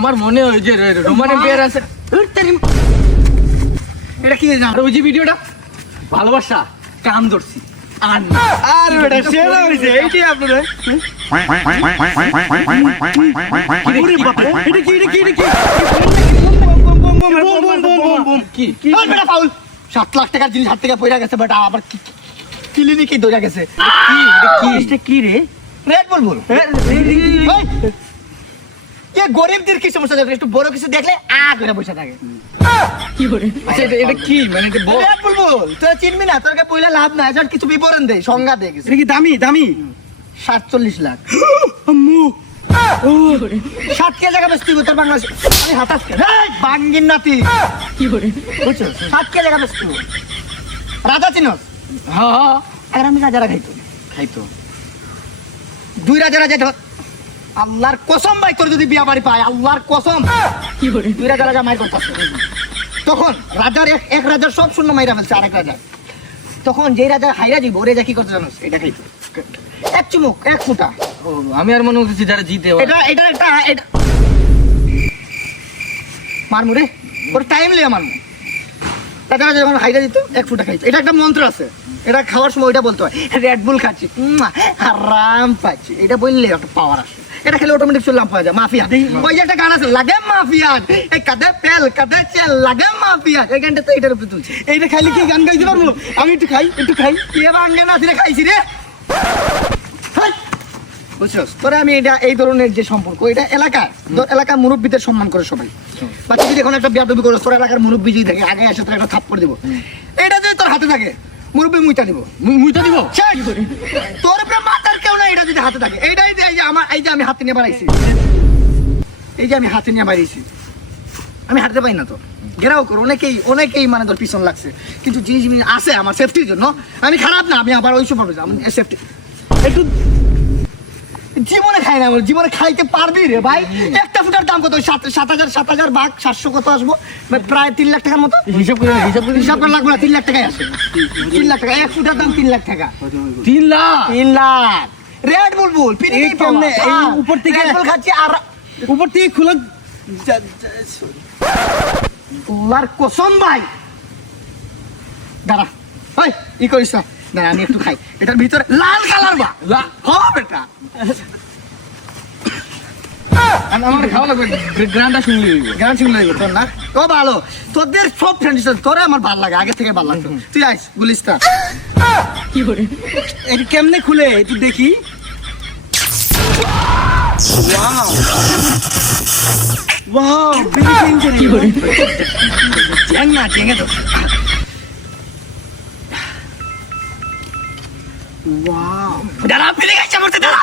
আমার মনে হয় যে রোমান এম্পায়ার আছে। এটা কি জানো? আর ওই যে ভিডিওটা ভালোবাসা কাম ধরছি আর না। আরে বেটা সেরা হইছে এইটাই আপনাদের এটা কি কি ওই বেটা ফাউল 7 লাখ টাকার জিনিস হাত থেকে পয়রা গেছে বেটা আবার ক্লিনিকে ধরে গেছে এটা কি রে? রেড বলবো কে গরিবদের কি সমস্যা থাকে একটু বড় কিছু দেখলে করে বসে থাকে কি করে? আচ্ছা এটা কি মানে এটা বল। রেড বলবো তোরা চিনবি না তোরকে বইলে লাভ নাই যখন কিছু বিবরণ দেয় সংজ্ঞা দেয় কিছু এটা কি দামি 47 লাখ আম্মু 7 কে জায়গা বেচতি তোর বাংলাদেশ আমি হাতাস কে বাঙ্গিন নাতি কি করে? বুঝছো 7 কে জায়গা বেচতি রাজা চিনস হ্যাঁ আর আমি রাজারা খাইতো। 2 রাজারা যেত আল্লাহর কসম ভাই তোর যদি বিয়া বাড়ি পায় আল্লাহর কসম কি করে? 2 রাজা মাইর করতেছে তখন রাজার এক রাজার সব শূন্য মাইরা ফেলছে আরেক রাজা তখন যে রাজা হাইরা দিব ওরে যা কি করতে জানোস এটা খাইতো এক চুমুক এক ফুটা ও আমি আর মনে করছি যারা জিতে এটা মারমু রে ওর টাইম লিয়ে মারমু রাজা যখন হাইরা দিত এক ফুটা খাইতো এটা একটা মন্ত্র আছে এটা খাওয়ার সময় ওইটা বলতে হয় রেড বুল খাচ্ছি আরাম পাচ্ছি এটা বললে একটা পাওয়ার আসে এটা খেলে অটোমেটিক চললাম পাওয়া যায় মাফিয়া ওই যে একটা গান আছে লাগে মাফিয়া এই কাদে পেল কাদে চেল লাগে মাফিয়া এই গানটা তো এটার উপরে তুলছে এইটা খাইলে কি গান গাইতে পারবো আমি একটু খাই কে বাঙ্গে না দিলে খাইছি রে বুঝছস তোরে আমি এটা এই ধরনের যে সম্পর্ক এটা এলাকার মুরব্বীদের সম্মান করে সবাই বা তুই যখন একটা বিয়াদবি করছ তোর এলাকার মুরব্বী যদি থাকে আগে এসে তোর একটা থাপ্পড় দিব এটা যদি তোর হাতে থাকে মুরব্বী মুইতা দিব তোর উপরে মাথার কেউ না এটা যদি হাতে থাকে এইটাই যে এই যে আমি হাতে নিয়ে বাড়াইছি আমি হাঁটতে পারি না তো ঘেরাও কর অনেকেই মানে তোর পিছন লাগছে কিন্তু জিনিস আছে আমার সেফটির জন্য আমি খারাপ না আমি আবার ওইসব ভাবে আমি সেফটি একটু জীবনে খাই না জীবনে খাইতে পারবি রে ভাই একটা ফুটার দাম কত 7,000 ভাগ 700 কত আসবো প্রায় 3 লাখ টাকার মতো হিসাব করে লাগবে না 3 লাখ টাকাই আসে 3 লাখ টাকা এক ফুটার দাম 3 লাখ টাকা 3 লাখ রেড বুলবুল এই কেমনে উপর থেকে খাচ্ছি আর উপর থেকে খুলে আল্লাহর কসম ভাই দাঁড়া ভাই ই করিস না দাঁড়া আমি একটু খাই এটার ভিতরে লাল কালার বা বেটা আমার খাওয়া লাগবে গানটা শুনলে গান শুনলে তোর না ও ভালো তোদের সব ফ্রেন্ড তোরে আমার ভালো লাগে আগে থেকে ভালো লাগতো তুই আইস গুলিস্তান কি করে? এটা কেমনে খুলে একটু দেখি ওয়াও বেরি ডেঞ্জারাস কি করে? জেঙ্গে তো ওয়াও দাঁড়া ফেলে গেছে আমার দাঁড়া